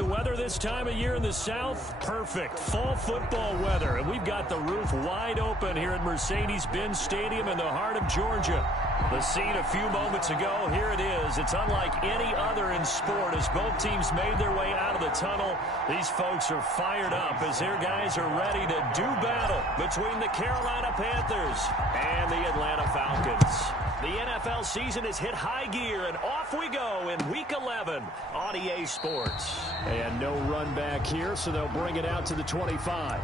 the weather this time of year in the South? Perfect. Fall football weather. And we've got the roof wide open here at Mercedes-Benz Stadium in the heart of Georgia. The scene a few moments ago, here it is. It's unlike any other in sport as both teams made their way out of the tunnel. These folks are fired up as their guys are ready to do battle between the Carolina Panthers and the Atlanta Falcons. The NFL season has hit high gear, and off we go in Week 11 on EA Sports. And no run back here, so they'll bring it out to the 25.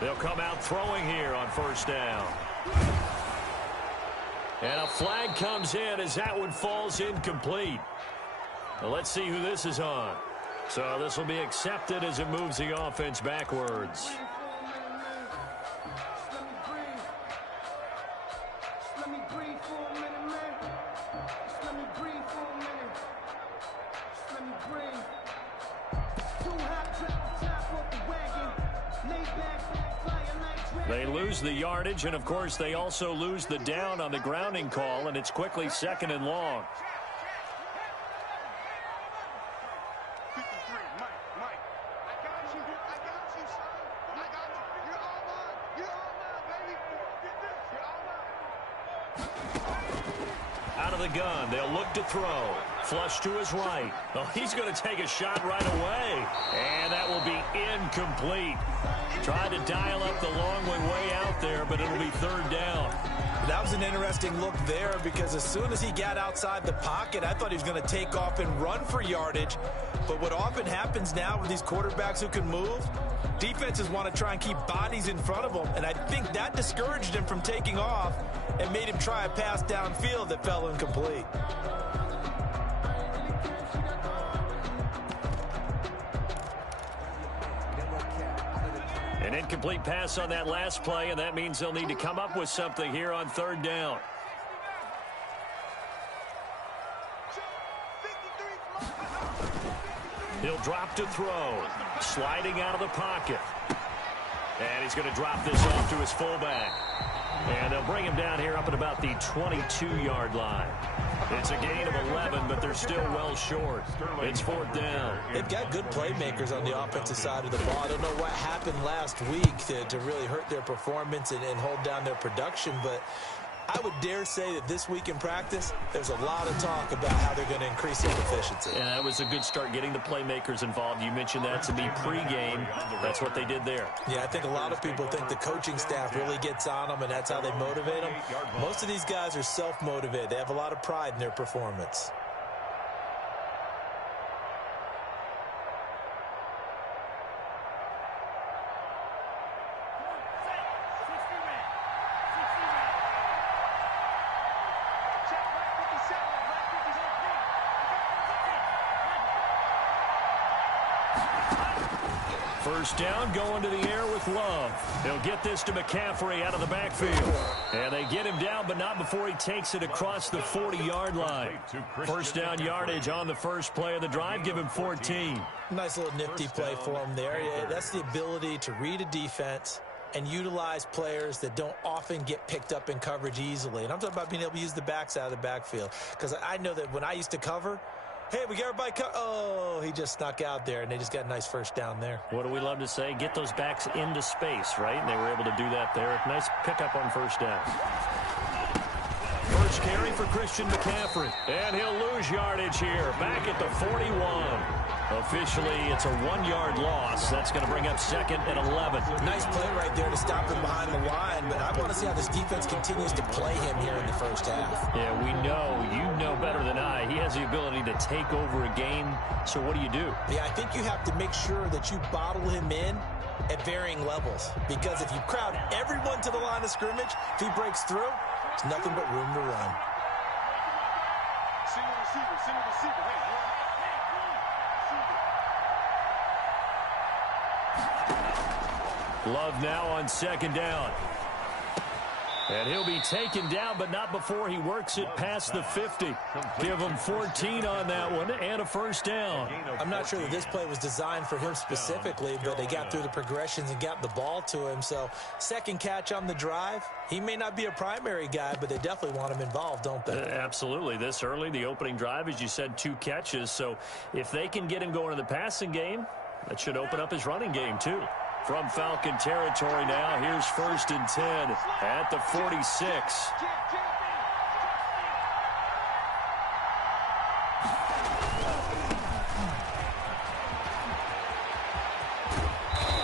They'll come out throwing here on first down. And a flag comes in as that one falls incomplete. Well, let's see who this is on. So this will be accepted as it moves the offense backwards. They lose the yardage, and, of course, they also lose the down on the grounding call, and it's quickly 2nd and long. Out of the gun, they'll look to throw. Flush to his right. Oh, he's going to take a shot right away, and that will be incomplete. Tried to dial up the long way out there, but it'll be 3rd down. That was an interesting look there because as soon as he got outside the pocket, I thought he was going to take off and run for yardage. But what often happens now with these quarterbacks who can move, defenses want to try and keep bodies in front of them, and I think that discouraged him from taking off and made him try a pass downfield that fell incomplete. An incomplete pass on that last play, and that means they'll need to come up with something here on 3rd down. He'll drop to throw. Sliding out of the pocket. And he's going to drop this off to his fullback. And they'll bring him down here up at about the 22-yard line. It's a gain of 11, but they're still well short. It's 4th down. They've got good playmakers on the offensive side of the ball. I don't know what happened last week to really hurt their performance and hold down their production, but I would dare say that this week in practice, there's a lot of talk about how they're going to increase their efficiency. Yeah, that was a good start getting the playmakers involved. You mentioned that to be pregame. That's what they did there. Yeah, I think a lot of people think the coaching staff really gets on them, and that's how they motivate them. Most of these guys are self-motivated. They have a lot of pride in their performance. First down, going to the air with Love. They'll get this to McCaffrey out of the backfield. And they get him down, but not before he takes it across the 40-yard line. First down yardage on the first play of the drive. Give him 14. Nice little nifty play for him there. Yeah, that's the ability to read a defense and utilize players that don't often get picked up in coverage easily. And I'm talking about being able to use the backs out of the backfield. Because I know that when I used to cover, hey, we got everybody oh, he just snuck out there, and they just got a nice first down there. What do we love to say? Get those backs into space, right? And they were able to do that there. Nice pickup on first down. first carry for Christian McCaffrey. And he'll lose yardage here, back at the 41. Officially, it's a 1-yard loss. That's going to bring up 2nd and 11. Nice play right there to stop him behind the line, but I want to see how this defense continues to play him here in the first half. Yeah, we know. You know better than I. He has the ability to take over a game. So what do you do? Yeah, I think you have to make sure that you bottle him in at varying levels, because if you crowd everyone to the line of scrimmage, if he breaks through, there's nothing but room to run. Single receiver. Love now on 2nd down. And he'll be taken down, but not before he works it past the 50. Give him 14 on that one and a first down. I'm not sure that this play was designed for him specifically, but they got through the progressions and got the ball to him. So, second catch on the drive. He may not be a primary guy, but they definitely want him involved, don't they? Absolutely. This early, the opening drive, as you said, 2 catches. So, if they can get him going in the passing game, that should open up his running game, too. From Falcon territory now, here's 1st and 10 at the 46.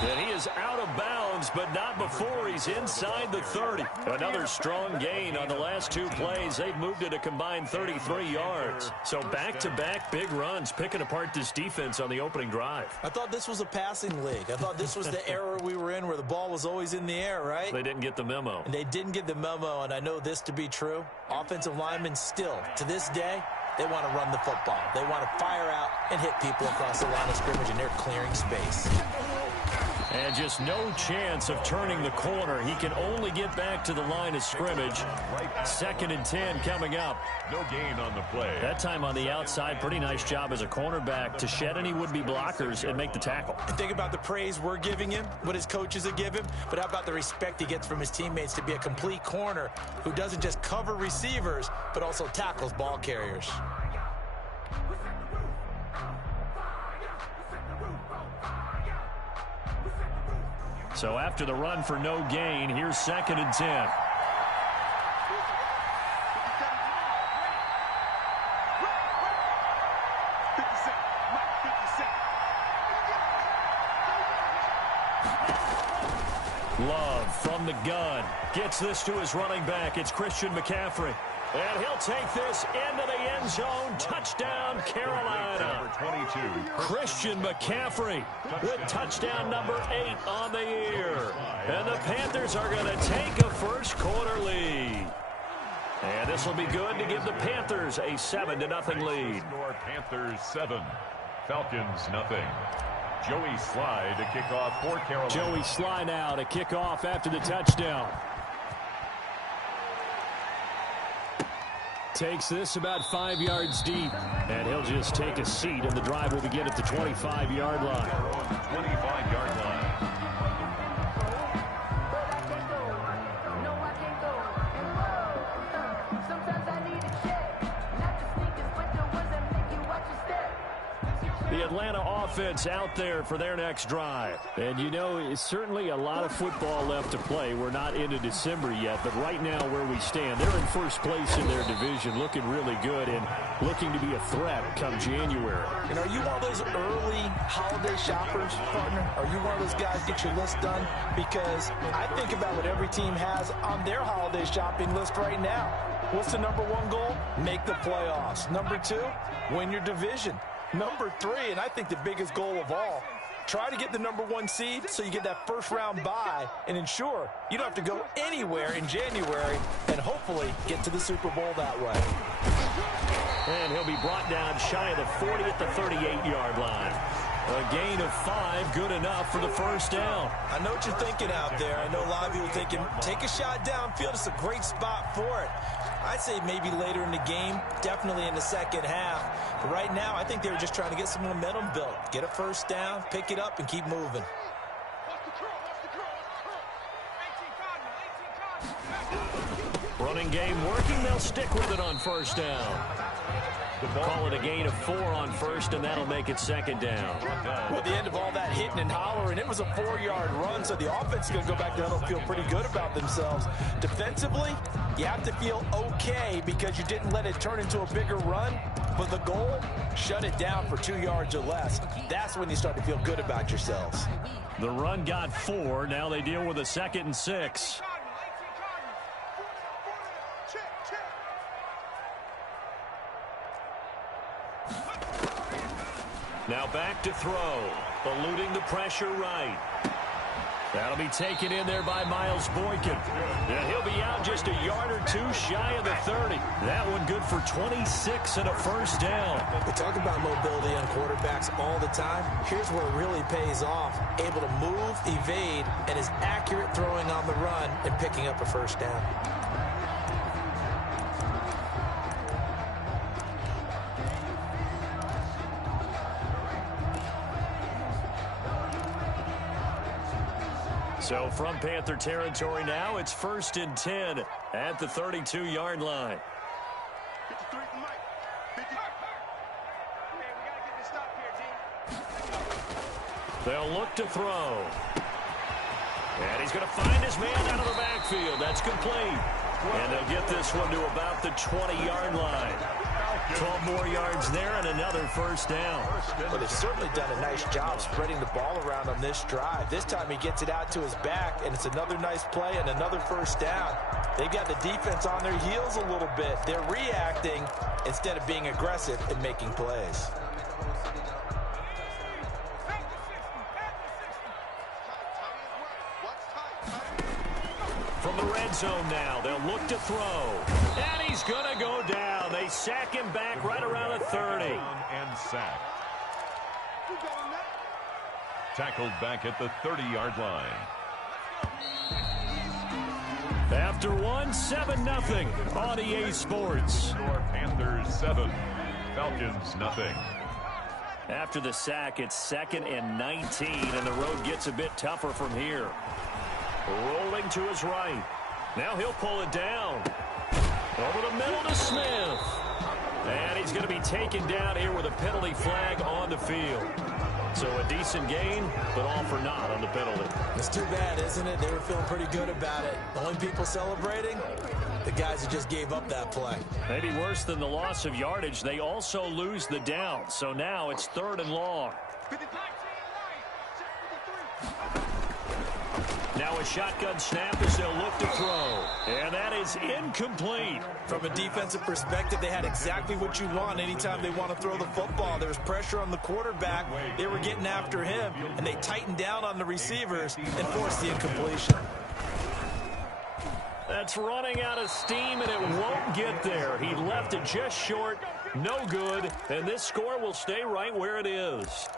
And he is out of bounds, but not before he's inside the 30. Another strong gain on the last 2 plays. They've moved it a combined 33 yards. So back-to-back big runs, picking apart this defense on the opening drive. I thought this was a passing league. I thought this was the era we were in where the ball was always in the air, right? They didn't get the memo. And they didn't get the memo, and I know this to be true. Offensive linemen still, to this day, they want to run the football. They want to fire out and hit people across the line of scrimmage, and they're clearing space. And just no chance of turning the corner. He can only get back to the line of scrimmage. 2nd and 10 coming up. No gain on the play. That time on the outside, pretty nice job as a cornerback to shed any would-be blockers and make the tackle. And think about the praise we're giving him, what his coaches have given him, but how about the respect he gets from his teammates to be a complete corner who doesn't just cover receivers, but also tackles ball carriers. So after the run for no gain, here's 2nd and 10. Love from the gun. Gets this to his running back. It's Christian McCaffrey. And he'll take this into the end zone. Touchdown, Carolina. Number 22. Christian McCaffrey with touchdown number 8 on the year. And the Panthers are going to take a first quarter lead. And this will be good to give the Panthers a 7-0 lead. Panthers 7, Falcons nothing. Joey Sly to kick off for Carolina. Joey Sly now to kick off after the touchdown. Takes this about 5 yards deep, and he'll just take a seat, and the drive will begin at the 25-yard line. 25-yard line. The Atlanta offense out there for their next drive. And, you know, it's certainly a lot of football left to play. We're not into December yet, but right now where we stand, they're in first place in their division, looking really good and looking to be a threat come January. And are you one of those early holiday shoppers, partner? Are you one of those guys get your list done? Because I think about what every team has on their holiday shopping list right now. What's the number 1 goal? Make the playoffs. Number 2, win your division. Number 3, and I think the biggest goal of all, try to get the number 1 seed so you get that first-round bye and ensure you don't have to go anywhere in January and hopefully get to the Super Bowl that way. And he'll be brought down shy of the 40 at the 38-yard line. A gain of 5, good enough for the first down. I know what you're thinking out there. I know a lot of you are thinking, take a shot downfield. It's a great spot for it. I'd say maybe later in the game, definitely in the second half. But right now, I think they were just trying to get some momentum built. Get a first down, pick it up, and keep moving. Running game working. They'll stick with it on first down. Call it a gain of 4 on first, and that'll make it second down. Well, at the end of all that hitting and hollering, it was a 4-yard run, so the offense is going to go back down and feel pretty good about themselves. Defensively, you have to feel okay because you didn't let it turn into a bigger run, but the goal, shut it down for 2 yards or less. That's when you start to feel good about yourselves. The run got 4. Now they deal with a 2nd and 6. Now back to throw. Eluding the pressure right. That'll be taken in there by Miles Boykin. And he'll be out just a yard or 2 shy of the 30. That one good for 26 and a first down. We talk about mobility on quarterbacks all the time. Here's where it really pays off. Able to move, evade, and is accurate throwing on the run and picking up a first down. So from Panther territory now, it's 1st and 10 at the 32-yard line. They'll look to throw. And he's going to find his man out of the backfield. That's complete. And they'll get this one to about the 20-yard line. 12 more yards there and another first down. Well, they've certainly done a nice job spreading the ball around on this drive. This time he gets it out to his back, and it's another nice play and another first down. They've got the defense on their heels a little bit. They're reacting instead of being aggressive and making plays. From the red zone now, they'll look to throw. And he's going to go down. They sack him back right around the 30. And sacked. Tackled back at the 30-yard line. After one, 7-0 on EA Sports. Panthers 7, Falcons nothing. After the sack, it's 2nd and 19, and the road gets a bit tougher from here. Rolling to his right. Now he'll pull it down. Over the middle to Smith. And he's going to be taken down here with a penalty flag on the field. So a decent gain, but all for naught on the penalty. It's too bad, isn't it? They were feeling pretty good about it. The only people celebrating, the guys who just gave up that play. Maybe worse than the loss of yardage, they also lose the down. So now it's 3rd and long. Now a shotgun snap as they'll look to throw. And that is incomplete. From a defensive perspective, they had exactly what you want anytime they want to throw the football. There was pressure on the quarterback. They were getting after him, and they tightened down on the receivers and forced the incompletion. That's running out of steam, and it won't get there. He left it just short. No good. And this score will stay right where it is.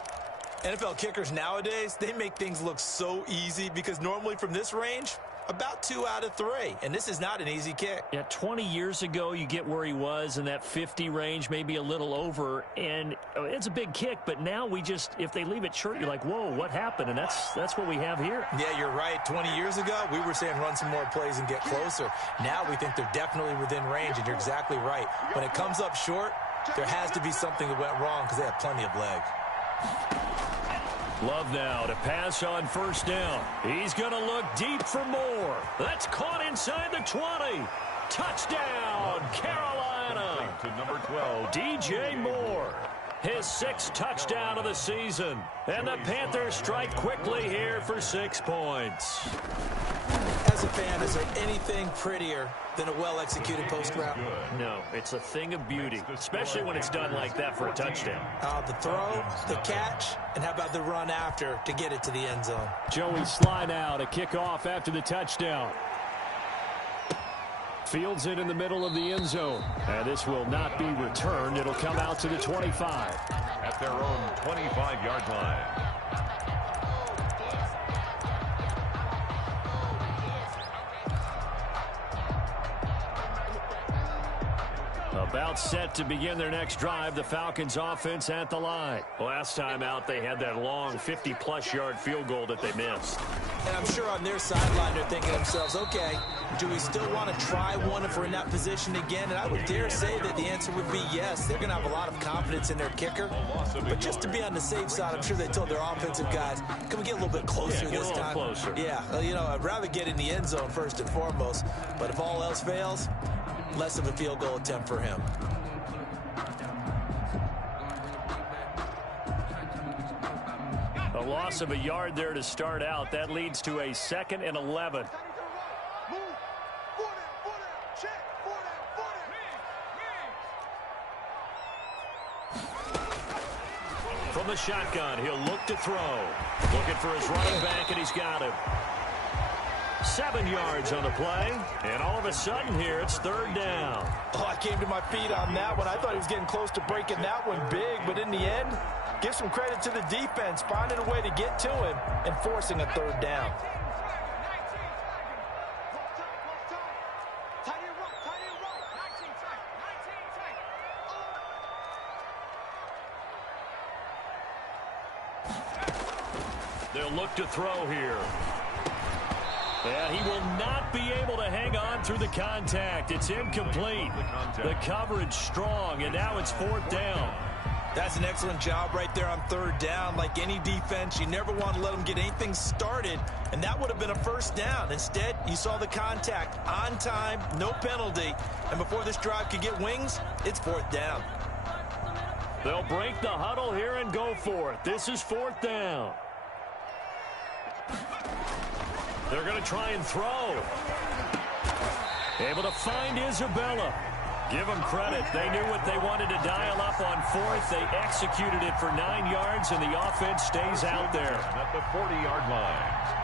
NFL kickers nowadays, they make things look so easy because normally from this range, about 2 out of 3. And this is not an easy kick. Yeah, 20 years ago, you get where he was in that 50 range, maybe a little over. And it's a big kick, but now we just, if they leave it short, you're like, whoa, what happened? And that's what we have here. Yeah, you're right. 20 years ago, we were saying run some more plays and get closer. Now we think they're definitely within range, and you're exactly right. When it comes up short, there has to be something that went wrong because they have plenty of leg. Love now to pass on first down. He's going to look deep for more. That's caught inside the 20. Touchdown, Carolina. To number 12, DJ Moore. His 6th touchdown of the season. And the Panthers strike quickly here for 6 points. As a fan, is there anything prettier than a well-executed post route? No, it's a thing of beauty, especially when it's done like that for a touchdown. The throw, the catch, and how about the run after to get it to the end zone? Joey Sly now to kick off after the touchdown. Fields it in the middle of the end zone. And this will not be returned. It'll come out to the 25. At their own 25-yard line. Out set to begin their next drive, the Falcons offense at the line. Last time out, they had that long 50-plus yard field goal that they missed. And I'm sure on their sideline they're thinking to themselves, okay, do we still want to try one if we're in that position again? And I would dare say that the answer would be yes. They're going to have a lot of confidence in their kicker. But just to be on the safe side, I'm sure they told their offensive guys, can we get a little bit closer this time? Closer. Yeah, you know, I'd rather get in the end zone first and foremost. But if all else fails, less of a field goal attempt for him. A loss of a yard there to start out. That leads to a 2nd and 11. From the shotgun, he'll look to throw. Looking for his running back, and he's got him. 7 yards on the play, and all of a sudden here, it's 3rd down. Oh, I came to my feet on that one. I thought he was getting close to breaking that one big, but in the end, give some credit to the defense, finding a way to get to him and forcing a 3rd down. They'll look to throw here. And he will not be able to hang on through the contact. It's incomplete. The coverage strong, and now it's 4th down. That's an excellent job right there on 3rd down. Like any defense, you never want to let them get anything started, and that would have been a 1st down. Instead, you saw the contact on time, no penalty, and before this drive could get wings, it's 4th down. They'll break the huddle here and go for it. This is 4th down. They're going to try and throw. Able to find Isabella. Give them credit. They knew what they wanted to dial up on 4th. They executed it for 9 yards, and the offense stays out there. At the 40-yard line.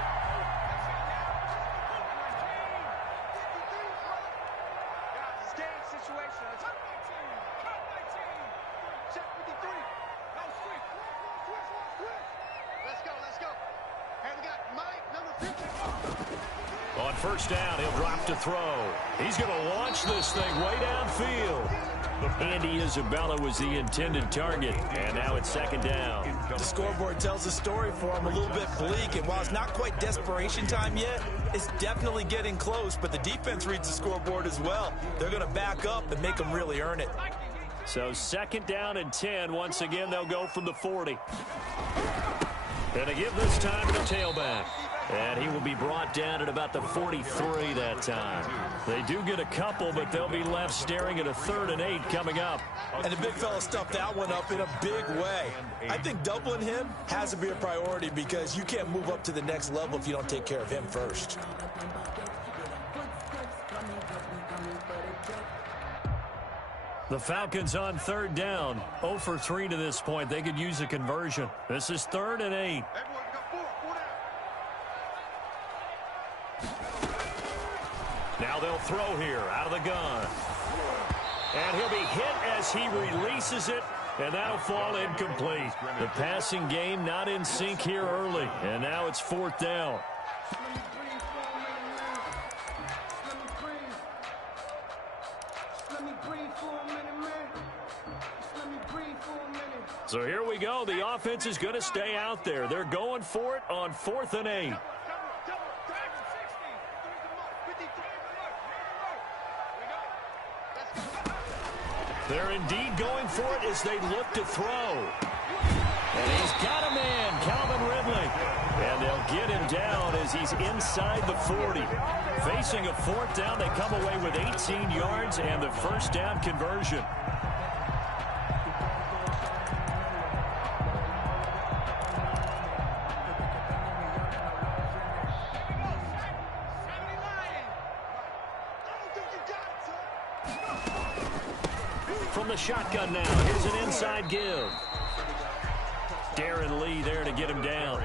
On 1st down, he'll drop to throw. He's going to launch this thing way downfield. Andy Isabella was the intended target, and now it's 2nd down. The scoreboard tells the story for him a little bit bleak, and while it's not quite desperation time yet, it's definitely getting close, but the defense reads the scoreboard as well. They're going to back up and make them really earn it. So 2nd down and 10. Once again, they'll go from the 40. And they give this time to the tailback. And he will be brought down at about the 43 that time. They do get a couple, but they'll be left staring at a 3rd and 8 coming up. And the big fella stuffed that one up in a big way. I think doubling him has to be a priority because you can't move up to the next level if you don't take care of him first. The Falcons on 3rd down. 0 for 3 to this point. They could use a conversion. This is 3rd and 8. Now they'll throw here out of the gun. And he'll be hit as he releases it, and that'll fall incomplete. The passing game not in sync here early, and now it's 4th down. So here we go. The offense is going to stay out there. They're going for it on 4th and 8. They're indeed going for it as they look to throw. And he's got a man, Calvin Ridley. And they'll get him down as he's inside the 40. Facing a 4th down, they come away with 18 yards and the 1st down conversion. From the shotgun now, here's an inside give. Darren Lee there to get him down.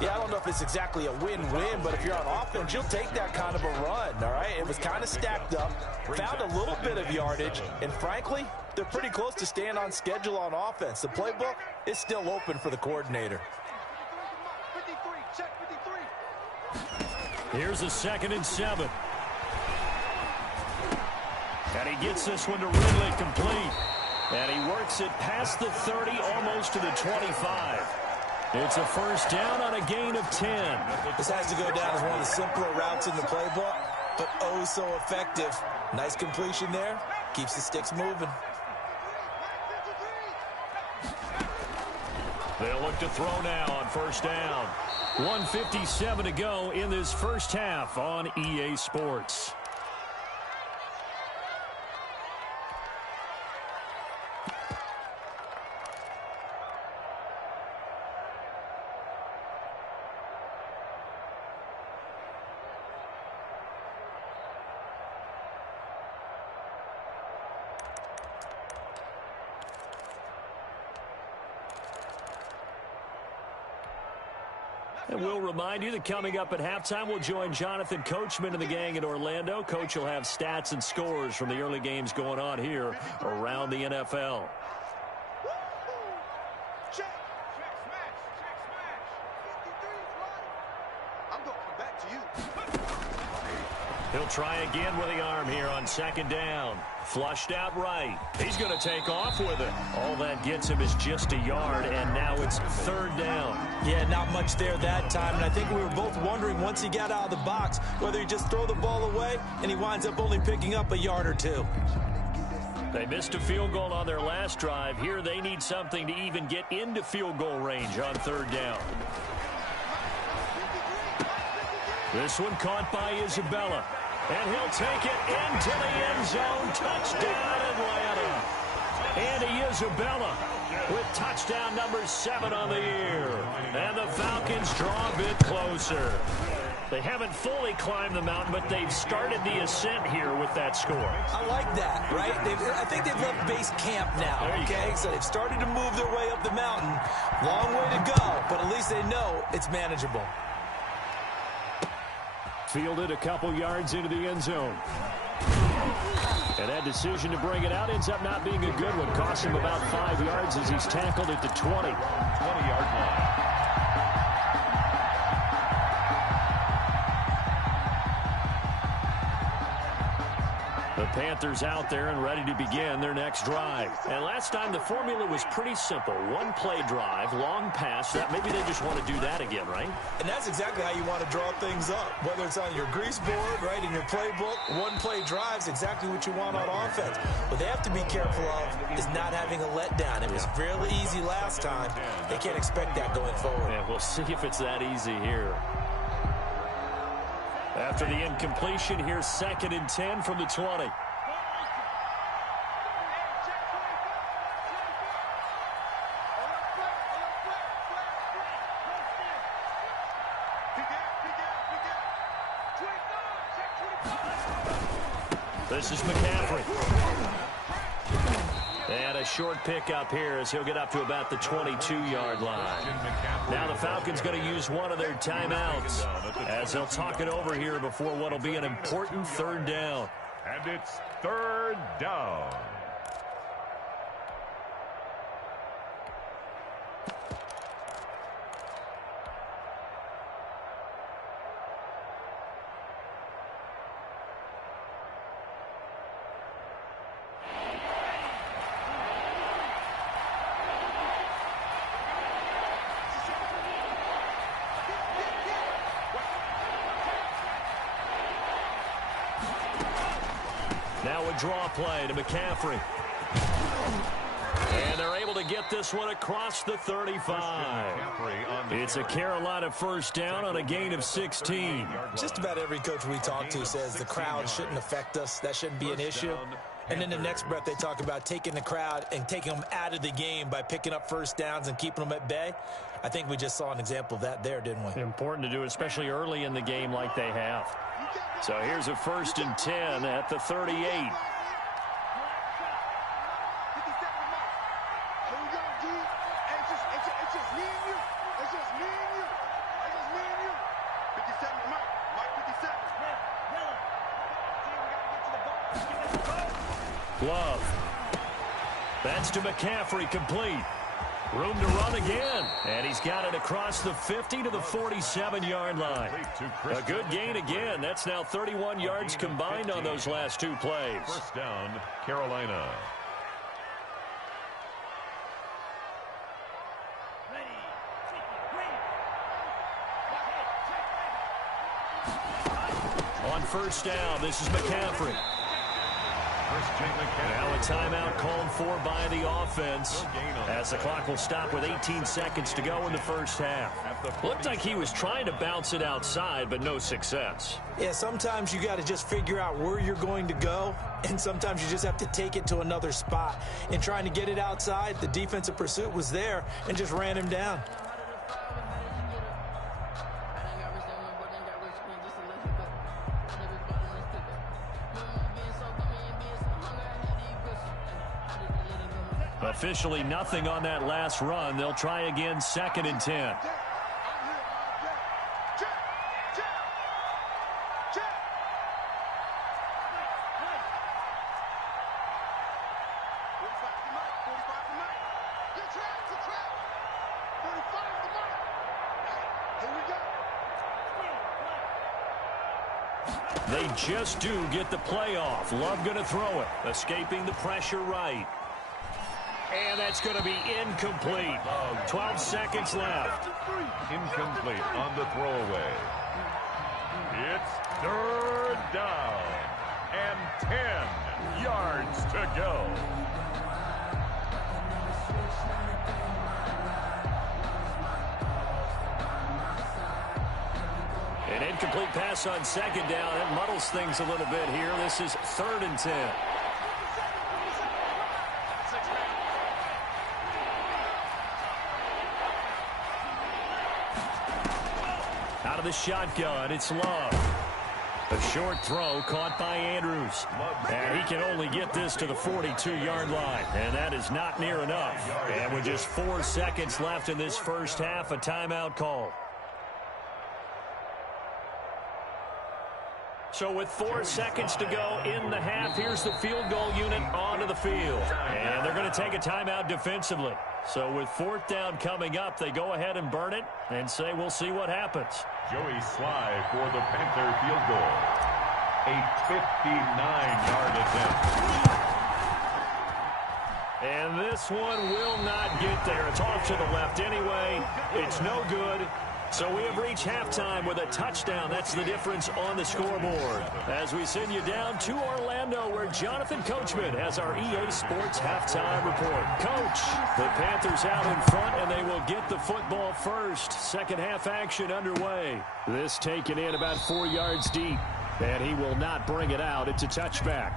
Yeah, I don't know if it's exactly a win-win, but if you're on offense, you'll take that kind of a run, all right? It was kind of stacked up, found a little bit of yardage, and frankly, they're pretty close to staying on schedule on offense. The playbook is still open for the coordinator. Here's a 2nd and 7. And he gets this one to Ridley complete. And he works it past the 30, almost to the 25. It's a first down on a gain of 10. This has to go down as one of the simpler routes in the playbook, but oh so effective. Nice completion there. Keeps the sticks moving. They'll look to throw now on first down. 1:57 to go in this first half on EA Sports. And we'll remind you that coming up at halftime, we'll join Jonathan Coachman and the gang in Orlando. Coach will have stats and scores from the early games going on here around the NFL. He'll try again with the arm here on second down. Flushed out right. He's going to take off with it. All that gets him is just a yard, and now it's third down. Yeah, not much there that time, and I think we were both wondering once he got out of the box whether he just throw the ball away, and he winds up only picking up a yard or two. They missed a field goal on their last drive. Here they need something to even get into field goal range on third down. This one caught by Isabella. And he'll take it into the end zone. Touchdown, Atlanta. Andy Isabella with touchdown number 7 on the year. And the Falcons draw a bit closer. They haven't fully climbed the mountain, but they've started the ascent here with that score. I like that, right? I think they've left base camp now, okay? So they've started to move their way up the mountain. Long way to go, but at least they know it's manageable. Fielded a couple yards into the end zone. And that decision to bring it out ends up not being a good one. Cost him about 5 yards as he's tackled at the 20. 20-yard line. The Panthers out there and ready to begin their next drive. And last time the formula was pretty simple. One play drive, long pass. That maybe they just want to do that again, right? And that's exactly how you want to draw things up. Whether it's on your grease board, right, in your playbook, one play drive is exactly what you want on offense. What they have to be careful of is not having a letdown. It was fairly easy last time. They can't expect that going forward. Yeah, we'll see if it's that easy here. After the incompletion, here's 2nd and 10 from the 20. This is McCaffrey. And a short pickup here as he'll get up to about the 22-yard line. Now the Falcons going to use one of their timeouts as they'll talk it over here before what will be an important third down. And it's third down. Now a draw play to McCaffrey. And they're able to get this one across the 35. It's a Carolina first down on a gain of 16. Just about every coach we talk to says the crowd shouldn't affect us. That shouldn't be an issue. And then the next breath they talk about taking the crowd and taking them out of the game by picking up first downs and keeping them at bay. I think we just saw an example of that there, didn't we? Important to do, especially early in the game like they have. So here's a 1st and 10 at the 38. Love. That's to McCaffrey, complete. Room to run again. And he's got it across the 50 to the 47-yard line. A good gain again. That's now 31 yards combined on those last two plays. First down, Carolina. On first down, this is McCaffrey. Now a timeout called for by the offense as the clock will stop with 18 seconds to go in the first half. Looked like he was trying to bounce it outside, but no success. Yeah, sometimes you got to just figure out where you're going to go, and sometimes you just have to take it to another spot. In trying to get it outside, the defensive pursuit was there and just ran him down. Officially nothing on that last run. They'll try again, 2nd and 10. They just do get the play off. Love going to throw it. Escaping the pressure right. And that's going to be incomplete. 12 seconds left. Incomplete on the throwaway. It's 3rd down and 10 yards to go. An incomplete pass on 2nd down. It muddles things a little bit here. This is 3rd and 10. Out of the shotgun, it's Love. A short throw caught by Andrews. And he can only get this to the 42-yard line. And that is not near enough. And with just 4 seconds left in this first half, a timeout call. So with 4 seconds to go in the half, here's the field goal unit onto the field. And they're going to take a timeout defensively. So with 4th down coming up, they go ahead and burn it and say we'll see what happens. Joey Sly for the Panther field goal. A 59-yard attempt. And this one will not get there. It's off to the left anyway. It's no good. So we have reached halftime with a touchdown. That's the difference on the scoreboard. As we send you down to Orlando, where Jonathan Coachman has our EA Sports halftime report. Coach, the Panthers out in front, and they will get the football first. Second half action underway. This taken in about 4 yards deep, and he will not bring it out. It's a touchback.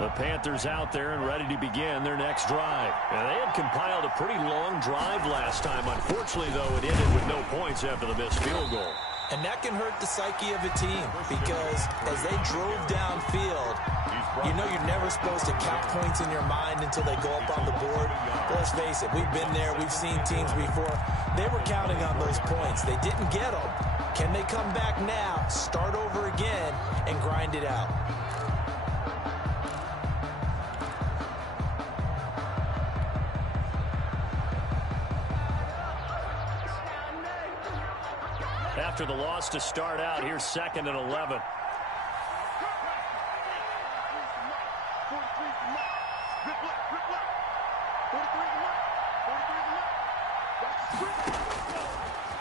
The Panthers out there and ready to begin their next drive. And they had compiled a pretty long drive last time. Unfortunately, though, it ended with no points after the missed field goal. And that can hurt the psyche of a team because as they drove downfield, you know you're never supposed to count points in your mind until they go up on the board. But let's face it, we've been there. We've seen teams before. They were counting on those points. They didn't get them. Can they come back now, start over again, and grind it out? After the loss to start out, here's 2nd and 11.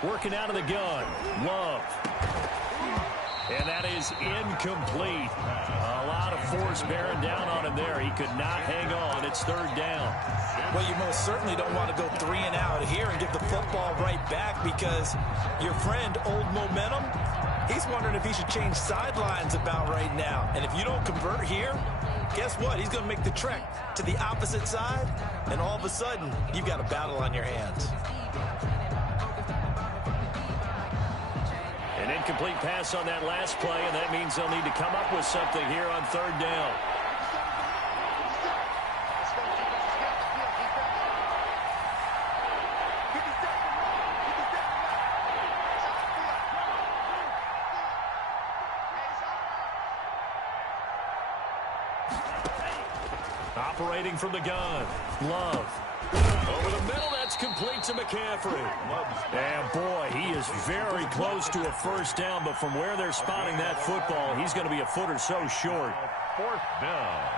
Working out of the gun, Love. And that is incomplete. A lot of force bearing down on him there. He could not hang on. It's 3rd down. Well, you most certainly don't want to go 3 and out here and give the football right back because your friend, Old Momentum, he's wondering if he should change sidelines about right now. And if you don't convert here, guess what? He's going to make the trek to the opposite side, and all of a sudden, you've got a battle on your hands. An incomplete pass on that last play, and that means they'll need to come up with something here on 3rd down. Operating from the gun. Love. Over the middle, that's complete to McCaffrey. And boy, he is very close to a first down, but from where they're spotting that football, he's going to be a foot or so short. Fourth down.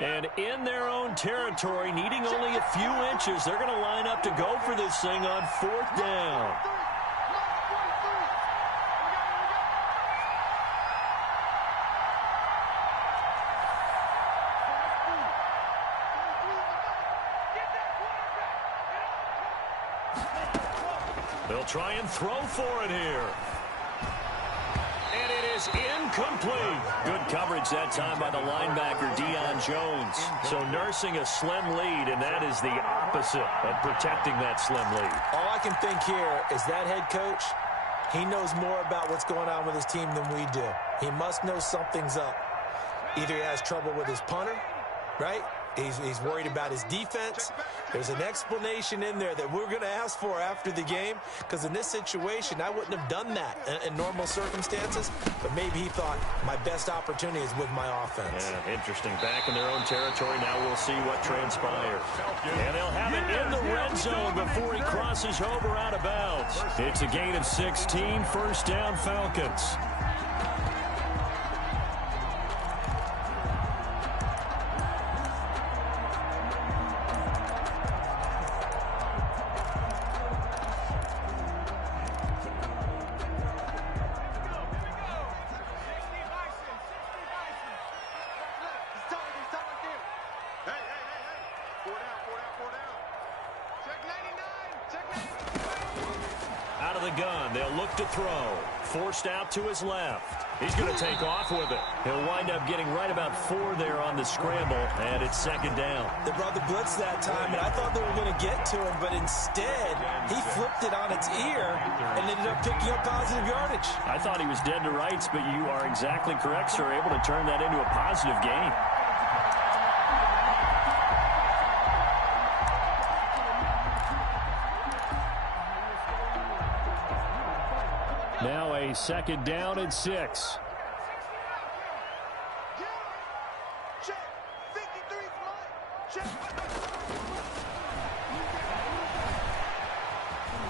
And in their own territory, needing only a few inches, they're going to line up to go for this thing on fourth down. They'll try and throw for it here. And it is incomplete. Good coverage that time by the linebacker, Deion Jones. So nursing a slim lead, and that is the opposite of protecting that slim lead. All I can think here is that head coach, he knows more about what's going on with his team than we do. He must know something's up. Either he has trouble with his punter, right? He's worried about his defense. There's an explanation in there that we're going to ask for after the game, because in this situation, I wouldn't have done that in normal circumstances, but maybe he thought my best opportunity is with my offense. Yeah, interesting. Back in their own territory. Now we'll see what transpires. And they'll have it in the red zone before he crosses over out of bounds. It's a gain of 16, first down Falcons. Out of the gun, they'll look to throw. Forced out to his left. He's going to take off with it. He'll wind up getting right about 4 there on the scramble, and it's second down. They brought the blitz that time, and I thought they were going to get to him, but instead, he flipped it on its ear and ended up picking up positive yardage. I thought he was dead to rights, but you are exactly correct, sir. Able to turn that into a positive gain. Now a second down and 6.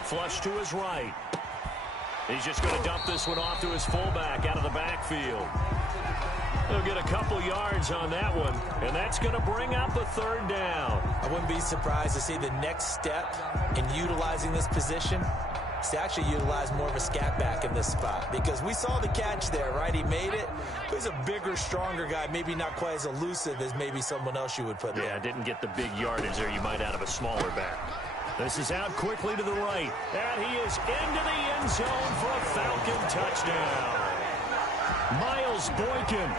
Flush to his right. He's just going to dump this one off to his fullback out of the backfield. He'll get a couple yards on that one, and that's going to bring up a third down. I wouldn't be surprised to see the next step in utilizing this position is to actually utilize more of a scat back in this spot, because we saw the catch there, right? He made it. He's a bigger, stronger guy, maybe not quite as elusive as maybe someone else you would put there. Yeah, didn't get the big yardage there you might out of a smaller back. This is out quickly to the right, and he is into the end zone for a Falcon touchdown. Miles Boykin,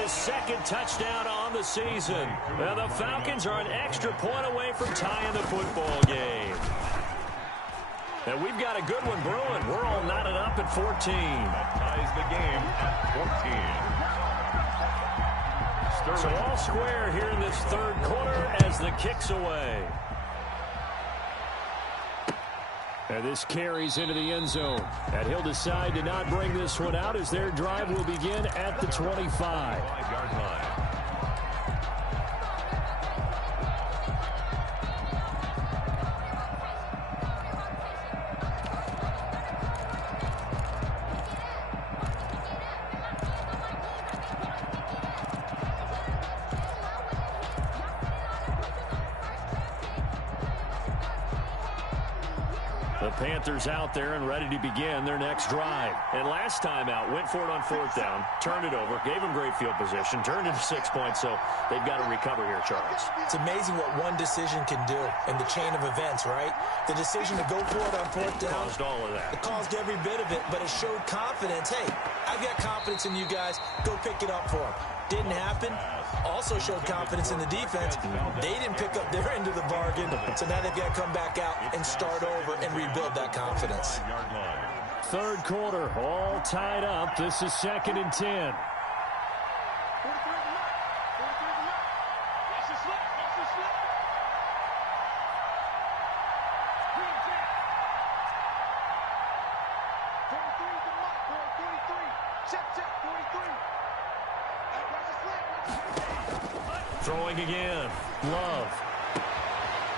his second touchdown on the season. And the Falcons are an extra point away from tying the football game. And we've got a good one brewing. We're all knotted up at 14. That ties the game at 14. So all square here in this third quarter as the kick's away. And this carries into the end zone. And he'll decide to not bring this one out as their drive will begin at the 25. 5-yard line. The Panthers out there and ready to begin their next drive. And last time out, went for it on fourth down, turned it over, gave them great field position, turned it to 6 points, so they've got to recover here, Charles. It's amazing what one decision can do in the chain of events, right? The decision to go for it on fourth down. Caused all of that. It caused every bit of it, but it showed confidence. Hey, I've got confidence in you guys. Go pick it up for them. Didn't happen. Also showed confidence in the defense. They didn't pick up their end of the bargain, so now they've got to come back out and start over and rebuild that confidence. Third quarter, all tied up. This is 2nd and 10. Throwing again. Love.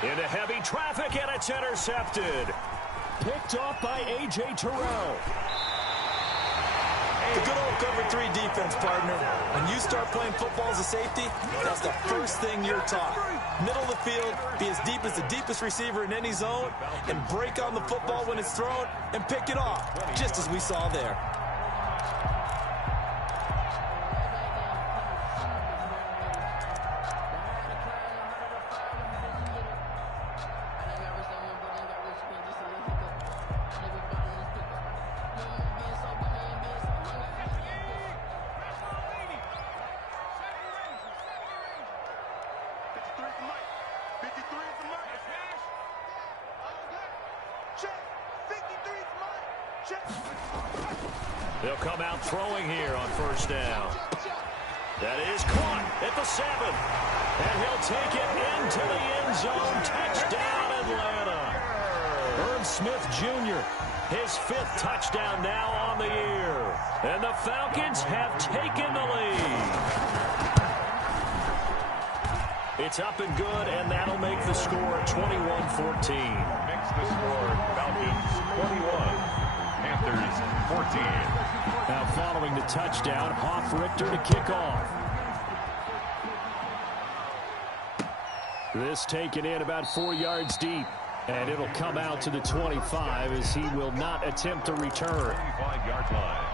Into heavy traffic, and it's intercepted. Picked off by A.J. Terrell. The good old cover 3 defense, partner. When you start playing football as a safety, that's the first thing you're taught. Middle of the field, be as deep as the deepest receiver in any zone, and break on the football when it's thrown, and pick it off, just as we saw there. They'll come out throwing here on first down. That is caught at the 7. And he'll take it into the end zone. Touchdown, Atlanta. Herb Smith Jr., his 5th touchdown now on the year. And the Falcons have taken the lead. It's up and good, and that'll make the score 21-14. Makes the score Falcons 21, Panthers 14. Now following the touchdown, Hoff-Richter to kick off. This taken in about 4 yards deep, and it'll come out to the 25 as he will not attempt to return. 25-yard line.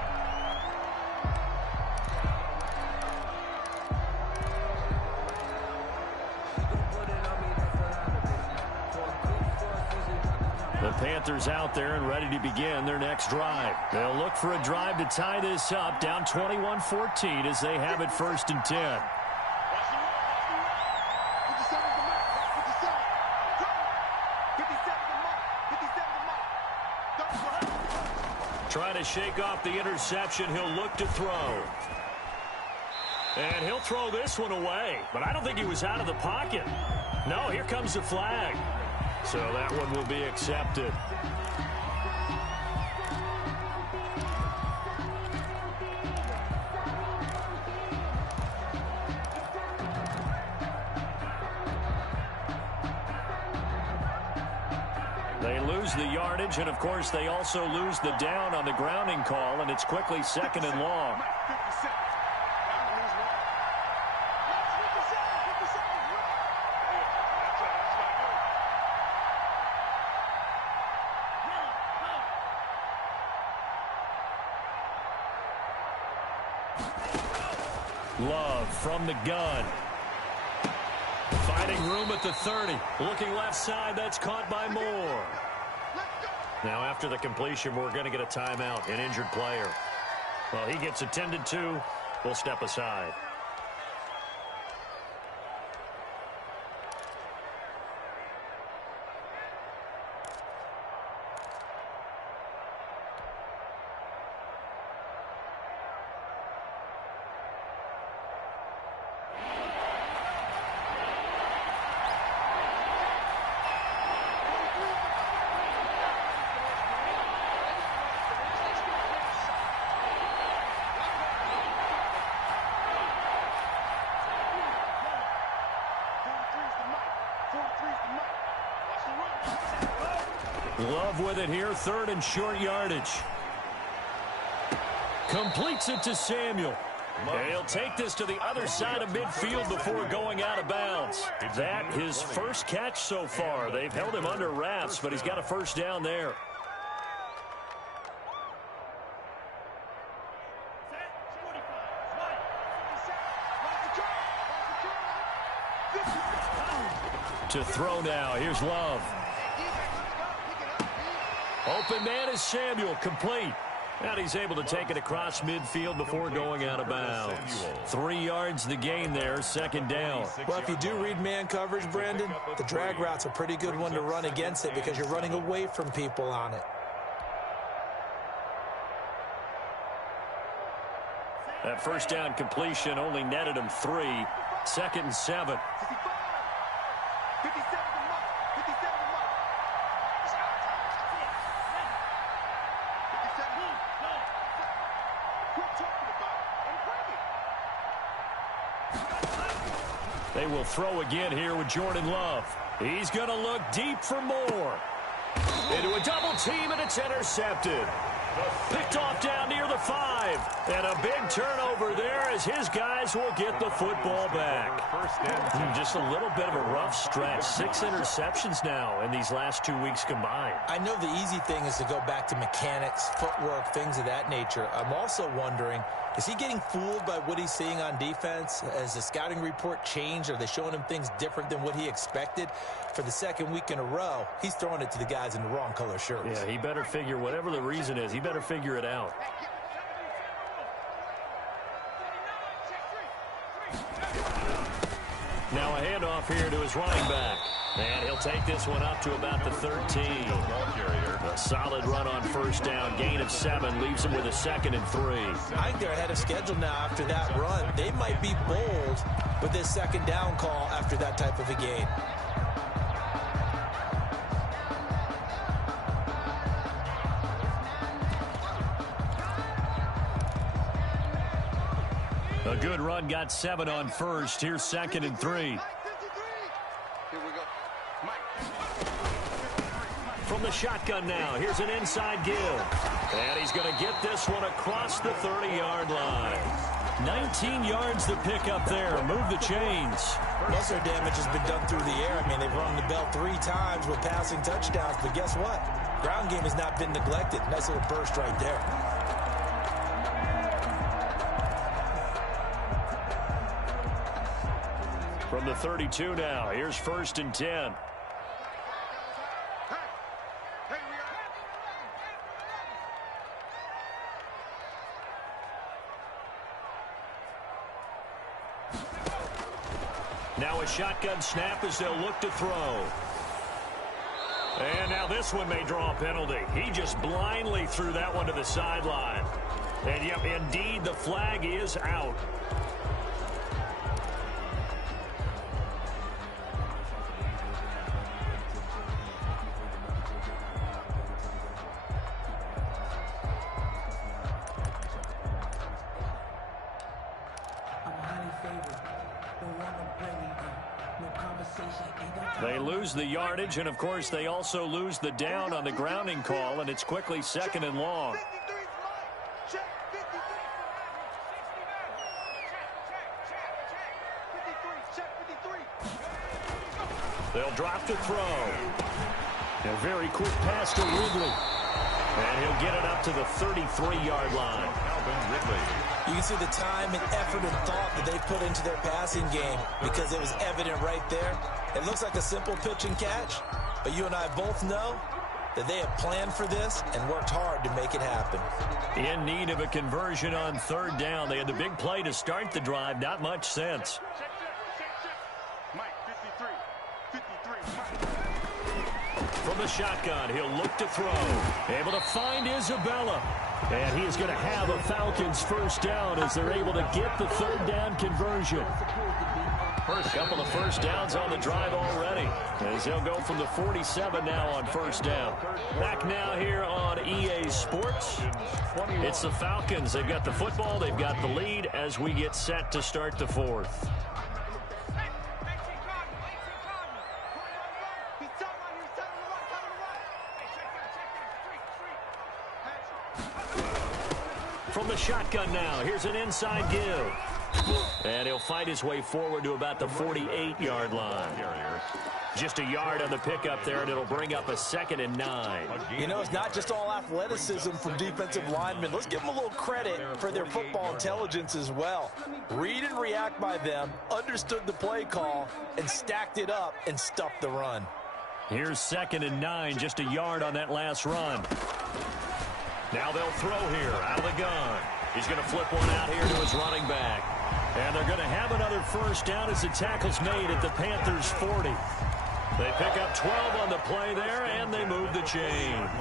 The Panthers out there and ready to begin their next drive. They'll look for a drive to tie this up, down 21-14 as they have it 1st and 10. Trying to shake off the interception, he'll look to throw. And he'll throw this one away, but I don't think he was out of the pocket. No, here comes the flag. So that one will be accepted. They lose the yardage, and of course they also lose the down on the grounding call, and it's quickly 2nd and long. Love from the gun. Finding room at the 30. Looking left side, that's caught by Moore. Now after the completion, we're going to get a timeout, an injured player. Well, he gets attended to. We'll step aside. Love with it here, 3rd and short yardage. Completes it to Samuel. And he'll take this to the other side of midfield before going out of bounds. That his first catch so far. They've held him under wraps, but he's got a first down there. To throw now. Here's Love. Open man is Samuel, complete. And he's able to take it across midfield before going out of bounds. 3 yards the gain there, 2nd down. Well, if you do read man coverage, Brandon, the drag route's a pretty good one to run against it because you're running away from people on it. That first down completion only netted him 3. 2nd and 7. They will throw again here with Jordan Love. He's going to look deep for more. Into a double team, and it's intercepted. Picked off down near the 5. And a big turnover there as his guys will get the football back. Just a little bit of a rough stretch. 6 interceptions now in these last 2 weeks combined. I know the easy thing is to go back to mechanics, footwork, things of that nature. I'm also wondering, is he getting fooled by what he's seeing on defense? Has the scouting report changed? Are they showing him things different than what he expected? For the 2nd week in a row, he's throwing it to the guys in the wrong color shirts. Yeah, he better figure, whatever the reason is, he better figure it out. Now a handoff here to his running back. And he'll take this one up to about the 13. A solid run on 1st down. Gain of 7 leaves him with a 2nd and 3. I think they're ahead of schedule now after that run. They might be bold with this 2nd down call after that type of a gain. A good run, got 7 on 1st. Here's 2nd and 3. From the shotgun now, here's an inside give. And he's going to get this one across the 30-yard line. 19 yards to pick up there. Move the chains. Most of their damage has been done through the air. I mean, they've rung the bell 3 times with passing touchdowns. But guess what? Ground game has not been neglected. Nice little burst right there. From the 32 now, here's 1st and 10. Now a shotgun snap as they'll look to throw. And now this one may draw a penalty. He just blindly threw that one to the sideline. And yep, indeed, the flag is out. They lose the yardage, and of course they also lose the down on the grounding call, and it's quickly 2nd and long. They'll drop to throw. A very quick pass to Ridley. And he'll get it up to the 33-yard line. You can see the time and effort and thought that they put into their passing game because it was evident right there. It looks like a simple pitch and catch, but you and I both know that they have planned for this and worked hard to make it happen. In need of a conversion on 3rd down. They had the big play to start the drive. Not much sense. From the shotgun, he'll look to throw. Able to find Isabella. And he is going to have a Falcons 1st down as they're able to get the 3rd down conversion. First couple of 1st downs on the drive already, as they'll go from the 47 now on 1st down. Back now here on EA Sports. It's the Falcons. They've got the football. They've got the lead as we get set to start the 4th. From the shotgun now, here's an inside give. And he'll fight his way forward to about the 48-yard line. Just a yard on the pickup there, and it'll bring up a 2nd and 9. You know, it's not just all athleticism from defensive linemen. Let's give them a little credit for their football intelligence as well. Read and react by them, understood the play call, and stacked it up and stuffed the run. Here's 2nd and 9, just a yard on that last run. Now they'll throw here out of the gun. He's going to flip one out here to his running back. And they're going to have another 1st down as the tackle's made at the Panthers' 40. They pick up 12 on the play there, and they move the chains.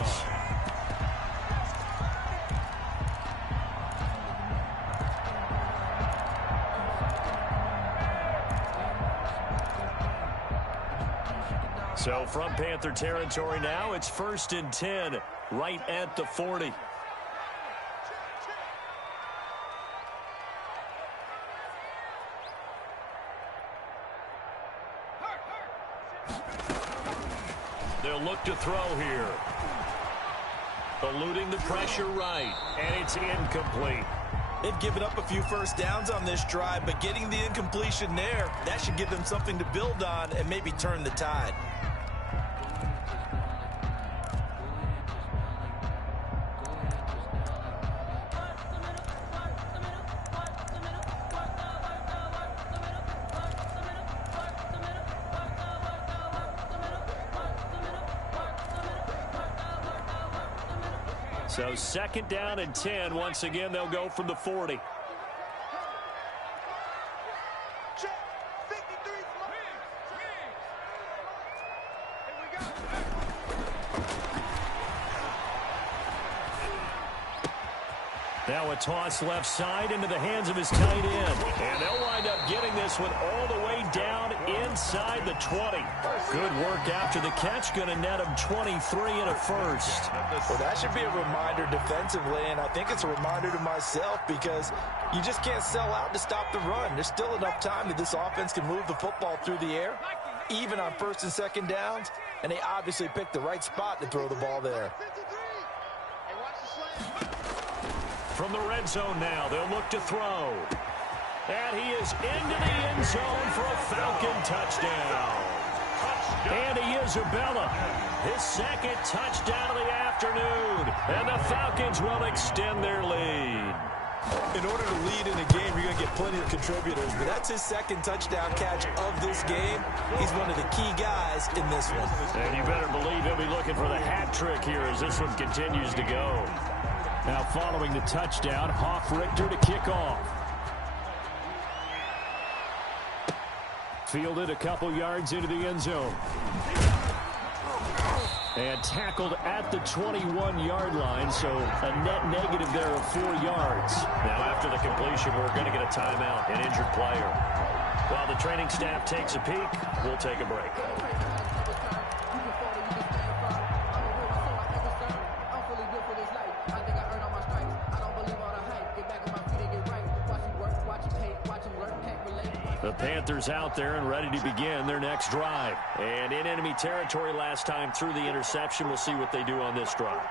So from Panther territory now, it's 1st and 10, right at the 40. They'll look to throw here. Eluding the pressure right, and it's incomplete. They've given up a few first downs on this drive, but getting the incompletion there, that should give them something to build on and maybe turn the tide. So 2nd down and 10. Once again, they'll go from the 40. Now a toss left side into the hands of his tight end. And they'll wind up getting this one all the way down inside the 20. Good work after the catch. Going to net him 23 and a first. Well, that should be a reminder defensively, and I think it's a reminder to myself because you just can't sell out to stop the run. There's still enough time that this offense can move the football through the air, even on 1st and 2nd downs, and they obviously picked the right spot to throw the ball there. From the red zone now, they'll look to throw. And he is into the end zone for a Falcon touchdown. Andy Isabella, his 2nd touchdown of the afternoon. And the Falcons will extend their lead. In order to lead in a game, you're going to get plenty of contributors, but that's his 2nd touchdown catch of this game. He's one of the key guys in this one. And you better believe he'll be looking for the hat trick here as this one continues to go. Now following the touchdown, Hoff-Richter to kick off. Fielded a couple yards into the end zone. And tackled at the 21-yard line, so a net negative there of 4 yards. Now after the completion, we're going to get a timeout, an injured player. While the training staff takes a peek, we'll take a break. The Panthers out there and ready to begin their next drive. And in enemy territory last time through the interception. We'll see what they do on this drive.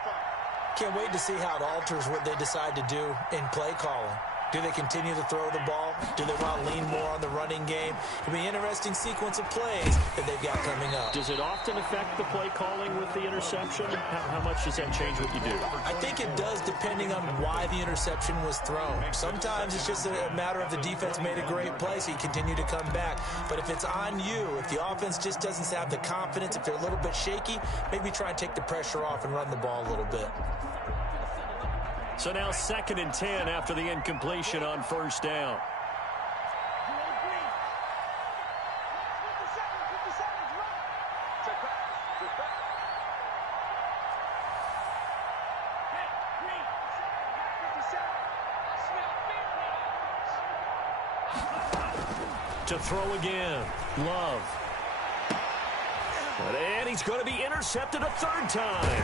Can't wait to see how it alters what they decide to do in play calling. Do they continue to throw the ball? Do they want to lean more on the running game? It'll be an interesting sequence of plays that they've got coming up. Does it often affect the play calling with the interception? How much does that change what you do? I think it does depending on why the interception was thrown. Sometimes it's just a matter of the defense made a great play, so you continue to come back. But if it's on you, if the offense just doesn't have the confidence, if they're a little bit shaky, maybe try and take the pressure off and run the ball a little bit. So now 2nd and 10 after the incompletion on 1st down. To throw again, Love. And he's going to be intercepted a 3rd time.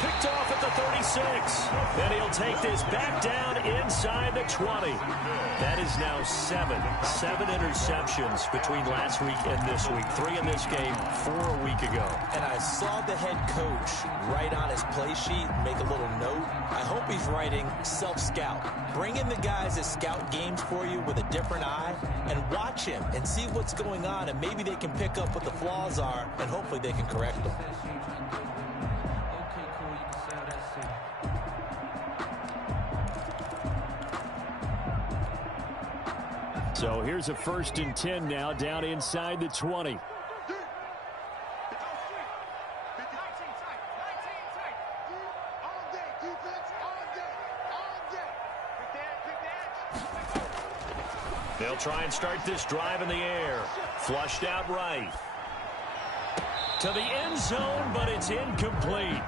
Picked off at the 36. And he'll take this back down inside the 20. That is now 7 interceptions between last week and this week. 3 in this game, 4 a week ago. And I saw the head coach write on his play sheet, make a little note. I hope he's writing self-scout. Bring in the guys that scout games for you with a different eye and watch him and see what's going on, and maybe they can pick up what the flaws are, and hopefully they can correct them. So here's a 1st and 10 now down inside the 20. They'll try and start this drive in the air. Flushed out right. To the end zone, but it's incomplete.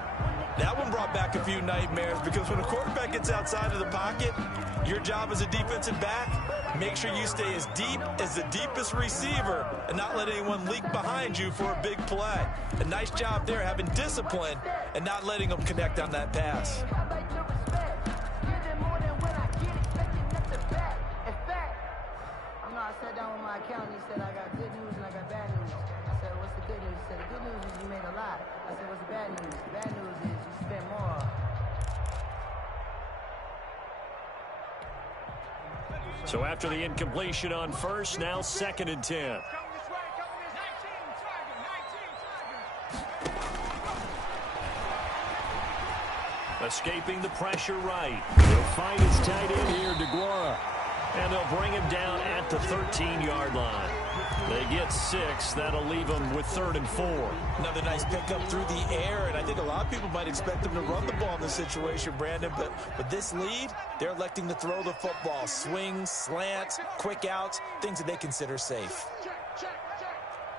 That one brought back a few nightmares because when a quarterback gets outside of the pocket, your job as a defensive back, Make sure you stay as deep as the deepest receiver and not let anyone leak behind you for a big play. A nice job there having discipline and not letting them connect on that pass. I sat down with my accountant. He said, I got good news and I got bad news. I said, what's the good news? He said, the good news is you made a lot. I said, what's the bad news? The bad news is you spent more. So after the incompletion on first, now 2nd and 10. Escaping the pressure right. He'll find his tight end here, DeGuara. And they'll bring him down at the 13-yard line. They get 6. That'll leave them with 3rd and 4. Another nice pickup through the air, and I think a lot of people might expect them to run the ball in this situation, Brandon. But with this lead, they're electing to throw the football. Swings, slants, quick outs, things that they consider safe.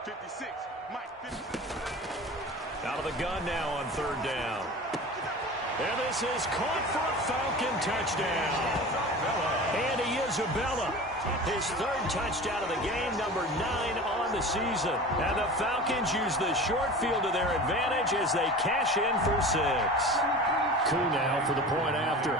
56, Mike, 56. Out of the gun now on 3rd down. And this is caught for a Falcon touchdown. Andy Isabella, his 3rd touchdown of the game, number 9 on the season. And the Falcons use the short field to their advantage as they cash in for 6. Koo now for the point after.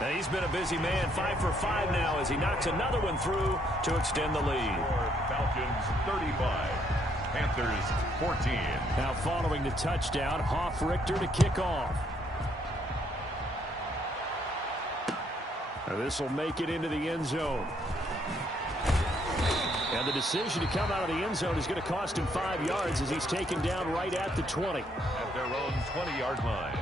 Now he's been a busy man, 5 for 5 now as he knocks another one through to extend the lead. Falcons 35. Panthers 14. Now following the touchdown, Hoff-Richter to kick off. This will make it into the end zone. And the decision to come out of the end zone is going to cost him 5 yards as he's taken down right at the 20. At their own 20-yard line.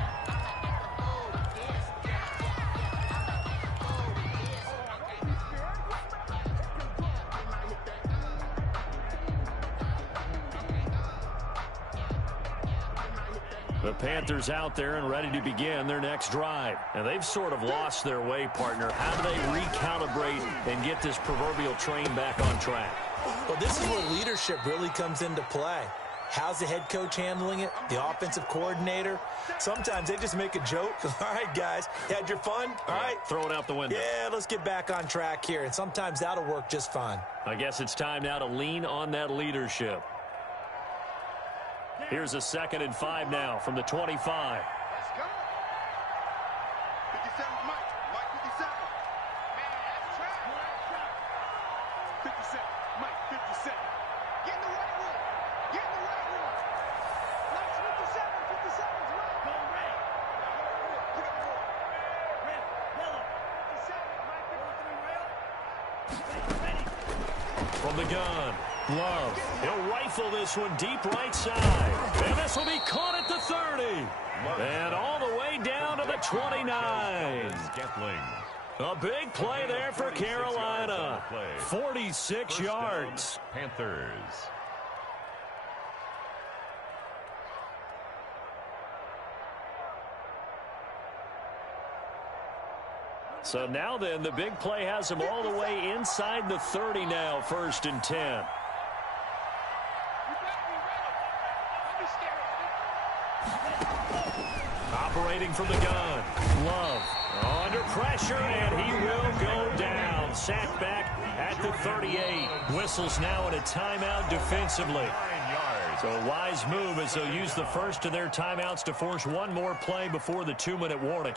The Panthers out there and ready to begin their next drive. And they've sort of lost their way, partner. How do they recalibrate and get this proverbial train back on track? Well, this is where leadership really comes into play. How's the head coach handling it? The offensive coordinator? Sometimes they just make a joke. All right, guys, you had your fun? All right. Throw it out the window. Yeah, let's get back on track here. And sometimes that'll work just fine. I guess it's time now to lean on that leadership. Here's a 2nd and 5 now from the 25. Let's go. 57, Mike. Mike, 57. Man, that's trash. 57, Mike, 57. Get in the right room. Get in the right room. Mike's 57. 57's right. Go red. Pick up the ball. Red, yellow. 57, Mike, 53, rail. Ready. From the gun, Love. He'll rifle this one deep right side. And this will be caught at the 30. And all the way down to the 29. A big play there for Carolina. 46 yards. Panthers. So now then, the big play has him all the way inside the 30 now, 1st and 10. Operating from the gun. Love under pressure, and he will go down. Sacked back at the 38. Whistles now in a timeout defensively. So a wise move as they'll use the first of their timeouts to force one more play before the 2-minute warning.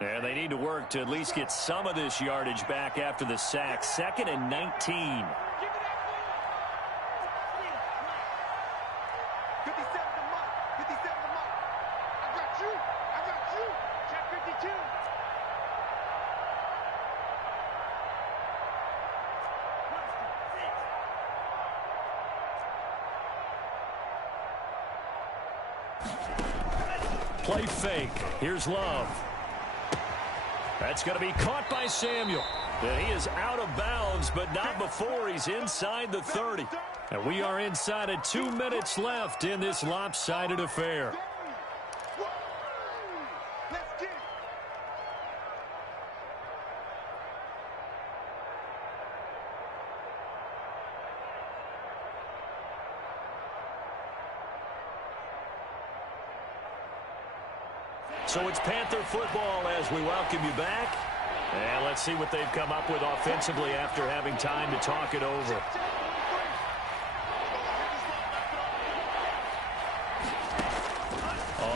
And they need to work to at least get some of this yardage back after the sack. 2nd and 19. Play fake. Here's Love. That's going to be caught by Samuel. And he is out of bounds, but not before he's inside the 30. And we are inside of 2 minutes left in this lopsided affair. Let's get it. So it's Panther football as we welcome you back. And let's see what they've come up with offensively after having time to talk it over.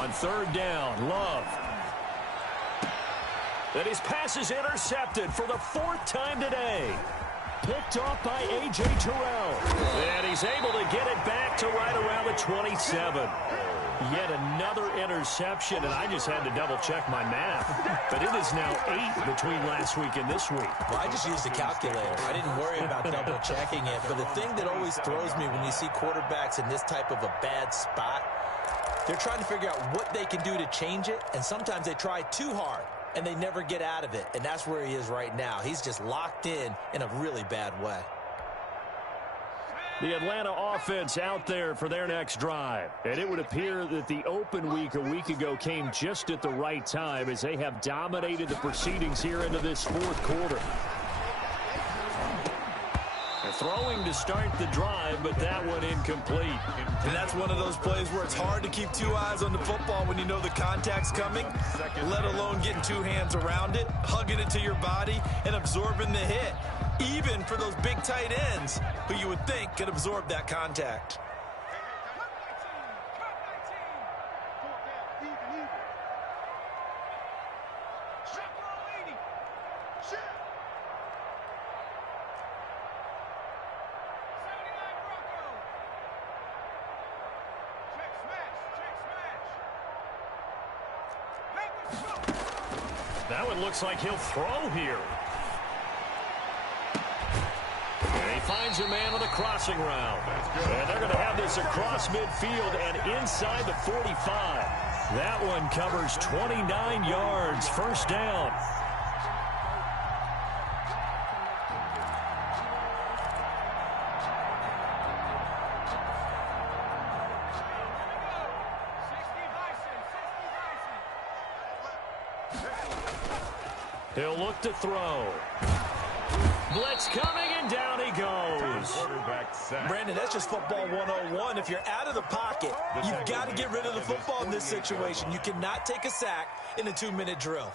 On third down, Love. And his pass is intercepted for the 4th time today. Picked off by A.J. Terrell. And he's able to get it back to right around the 27. Yet another interception, and I just had to double-check my math. But it is now 8 between last week and this week. Well, I just used a calculator. I didn't worry about double-checking it. But the thing that always throws me when you see quarterbacks in this type of a bad spot, they're trying to figure out what they can do to change it, and sometimes they try too hard, and they never get out of it. And that's where he is right now. He's just locked in a really bad way. The Atlanta offense out there for their next drive. And it would appear that the open week a week ago came just at the right time as they have dominated the proceedings here into this 4th quarter. They're throwing to start the drive, but that one incomplete. And that's one of those plays where it's hard to keep 2 eyes on the football when you know the contact's coming, let alone getting 2 hands around it, hugging it to your body, and absorbing the hit. Even for those big tight ends who you would think could absorb that contact. That one looks like he'll throw here. And he finds a man on the crossing route. And they're going to have this across midfield and inside the 45. That one covers 29 yards. First down. He'll look to throw. Blitz coming, and down he goes. Brandon, that's just football 101. If you're out of the pocket, you've got to get rid of the football in this situation. You cannot take a sack in a 2-minute drill.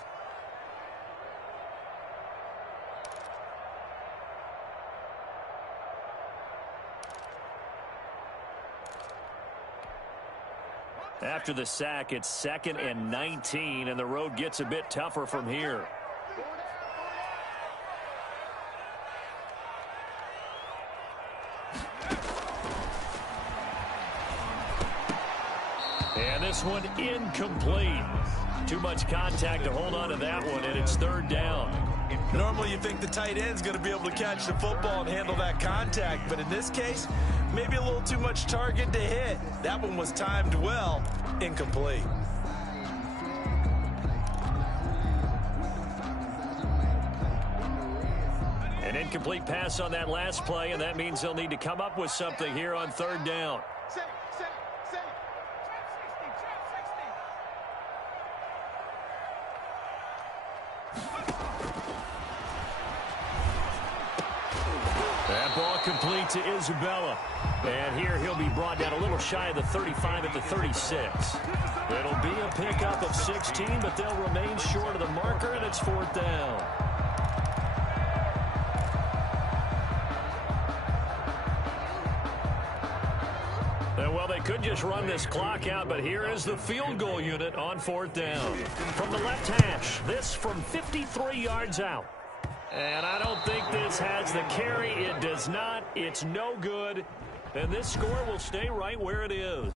After the sack, it's 2nd and 19, and the road gets a bit tougher from here. And this one incomplete. Too much contact to hold on to that one, and it's 3rd down. Normally you think the tight end's going to be able to catch the football and handle that contact, but in this case, maybe a little too much target to hit. That one was timed well, incomplete. An incomplete pass on that last play, and that means they'll need to come up with something here on 3rd down. That ball complete to Isabella. And here he'll be brought down a little shy of the 35 at the 36. It'll be a pickup of 16, but they'll remain short of the marker, and it's 4th down. Well, they could just run this clock out, but here is the field goal unit on 4th down. From the left hash, this from 53 yards out. And I don't think this has the carry. It does not. It's no good. And this score will stay right where it is.